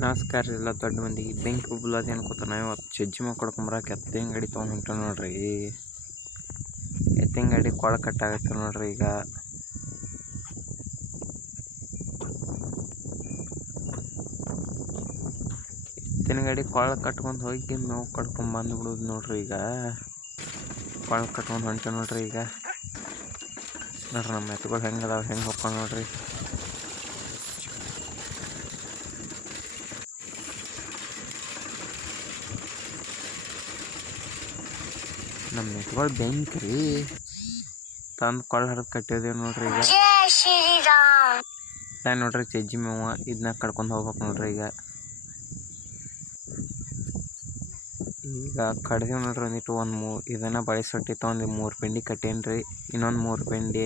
ನಮಸ್ಕಾರ ರೀ ಎಲ್ಲ ದೊಡ್ಡ ಮಂದಿಗೆ ಬೆಂಕಿ ಉಬ್ಲೋದು ಅನ್ಕೋತ ಇವತ್ತು ಸಜ್ಜಿ ಮಾಡ್ಕೊಡ್ಕೊಂಬರಕ್ಕೆ ಎತ್ತಿನ ಗಾಡಿ ತೊಗೊಂಡು ಹೊಂಟ ನೋಡ್ರಿ. ಎತ್ತಿನ ಗಾಡಿ ಕೊಳ ಕಟ್ಟಾಗತ್ತೆ ನೋಡ್ರಿ ಈಗ. ಎತ್ತಿನ ಗಾಡಿ ಕೊಳ ಕಟ್ಕೊಂಡು ಹೋಗಿ ಮೇವು ಕಟ್ಕೊಂಡ್ ಬಂದ್ಬಿಡೋದು ನೋಡ್ರಿ ಈಗ. ಕೊಳ ಕಟ್ಕೊಂಡು ಹೊಂಟ ನೋಡ್ರಿ ಈಗ. ನೋಡ್ರಿ ನಮ್ಮ ಎತ್ತುಗಳು ಹೆಂಗೆ ಅದಾವ, ಹೆಂಗೆ ಹೋಗ್ಕೊಂಡು ನೋಡ್ರಿ. ನಮ್ಮ ಎತ್ತುಗಳು ಬೆಂಕಿ. ರೀ ತಂದು ಕೊಳ್ಳ ಹರಿದು ಕಟ್ಟಿದೇವು ನೋಡ್ರಿ ಈಗ. ಟೈಮ್ ನೋಡ್ರಿ ಚಜ್ಜಿ ಮೇವ ಇದನ್ನ ಕಡ್ಕೊಂಡು ಹೋಗ್ಬೇಕು ನೋಡ್ರಿ ಈಗ. ಈಗ ಕಡ್ದೇವು ನೋಡ್ರಿ ಒಂದಿಟ್ಟು ಒಂದು ಮೂ ಇದನ್ನು ಬಳೆ ಸೊಟ್ಟಿ ತೊಗೊಂಡು ಮೂರು ಪಿಂಡಿ ಕಟ್ಟೇನ್ರಿ. ಇನ್ನೊಂದು ಮೂರು ಪಿಂಡಿ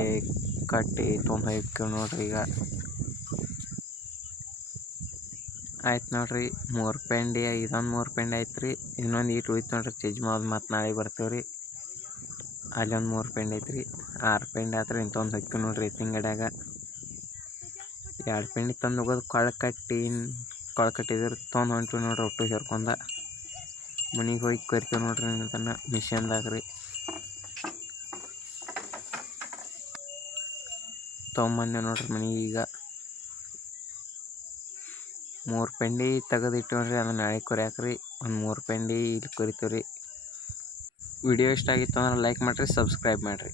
ಕಟ್ಟಿ ತೊಗೊಂಡು ಹೋಗ್ತೀವಿ ನೋಡ್ರಿ ಈಗ. ಆಯ್ತು ನೋಡ್ರಿ ಮೂರು ಪೆಂಡಿ ಇದೊಂದು ಮೂರು ಪೆಂಡಿ ಆಯ್ತು ರೀ ಇನ್ನೊಂದು ಈಟು ಉಳಿತು ನೋಡ್ರಿ ಚಜ್ಜಿ ಮಾವ್ದು ಮತ್ತು ನಾಳೆ ಬರ್ತೀವಿ ರೀ ಅಲ್ಲಿ ಒಂದು ಮೂರು ಪೆಂಡ್ ಐತ್ರಿ. ಆರು ಪೆಂಡ್ ಆತ್ರ ಇಂಥೊಂದು ಹಕ್ಕಿ ನೋಡ್ರಿ ಎತ್ತಿನ ಎರಡು ಪೆಂಡಿ ತಂದು ಹೋಗೋದು ಕೊಳ ಕಟ್ಟಿ ಕೊಳ ಕಟ್ಟಿದ್ರೆ ತೊಗೊಂಡು ಹೊಂಟು ನೋಡ್ರಿ ಒಟ್ಟು ಸೇರ್ಕೊಂಡ. ಮನೆಗೆ ಹೋಗಿ ಕರಿತೀವಿ ನೋಡ್ರಿ ಅದನ್ನು ಮಿಷನ್ದಾಗ ರೀ. ತೊಗೊಂಬಂದೆ ನೋಡ್ರಿ ಮನೆಗೆ ಈಗ. ಮೂರು ಪೆಂಡಿ ತೆಗೆದಿಟ್ಟು ನೋಡ್ರಿ ಅದನ್ನ ನಾಳೆ ಕೊರಿಯಾಕ್ರಿ ಒಂದು ಮೂರು ಪೆಂಡಿ ಇಲ್ಲಿ ಕೊರಿತೀವಿ ರೀ. ವಿಡಿಯೋ ಇಷ್ಟ ಆಗಿತ್ತು ಅಂದ್ರೆ ಲೈಕ್ ಮಾಡಿರಿ ಸಬ್ಸ್ಕ್ರೈಬ್ ಮಾಡಿರಿ.